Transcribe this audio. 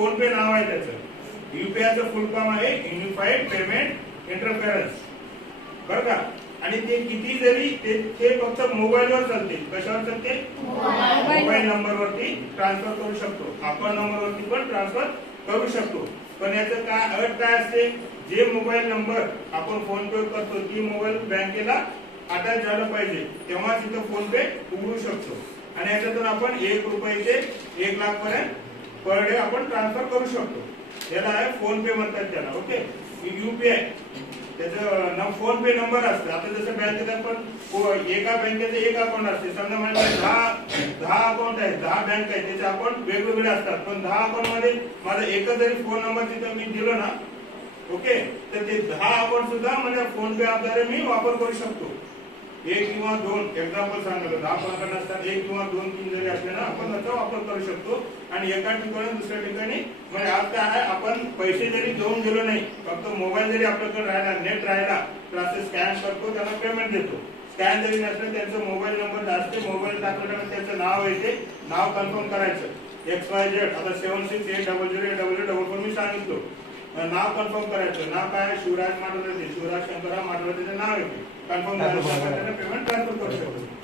Phone पे नाव आहे त्याचं. युपीआयचं फुल फॉर्म आहे युनिफाईड पेमेंट इंटरफेरन्स बरं का? आणि ते किती जरी ते फक्त मोबाईलवर चालते. कशावर चालते? मोबाईल नंबरवरती ट्रान्सफर करू शकतो. अकाउंट नंबरवरती पण ट्रान्सफर करू शकतो. पण याचं काय अट काय असते? जे मोबाईल नंबर आपण फोन पे करतो ती मोबाईल बँकेला अटॅच झालं पाहिजे. तेव्हा तिथं फोन पे उघडू शकतो. आणि याच्यातून आपण एक रुपये ते एक लाख पर्यंत पर डे आपण ट्रान्सफर करू शकतो. याला आहे फोन पे म्हणतात त्याला ओके? युपीआय त्याचं फोन पे नंबर असतं. आता जसं बँकेत पण हो, एका बँकेचं एक अकाउंट असते. समजा माझ्या दहा दहा अकाउंट आहेत दहा बँक आहेत त्याचे अकाउंट वेगवेगळे असतात. पण दहा अकाउंटमध्ये माझा एकच जरी फोन नंबर तिथं मी दिलो ना ओके? तर ते दहा अकाउंट सुद्धा म्हणजे फोन पे आधारे मी वापर करू शकतो. एक किंवा दोन एक्झाम्पल सांगितलं दहा पंधरा असतात एक किंवा दोन तीन जरी असले ना आपण त्याचा वापर करू शकतो. आणि एका ठिकाणी दुसऱ्या ठिकाणी म्हणजे आज काय आहे आपण पैसे जरी देऊन गेलो नाही फक्त मोबाईल जरी आपल्याकडे राहिला नेट राहिला तर असं स्कॅन करतो त्यांना पेमेंट देतो. स्कॅन जरी नसलं त्यांचं मोबाईल नंबर असते मोबाईल टाकल्यानंतर त्यांचं नाव येते नाव कन्फर्म करायचं. एक्स वाय झेड आता seven six eight double zero eight double zero double four मी सांगितलो. नाव कन्फर्म करायचं. नाव काय? आहे? शिवराज माटोले शिवराज शंकरराव माटोले त्याचं नाव येते कन्फर्म झाल्यानंतर पेमेंट ट्रान्सफर करू शकतो.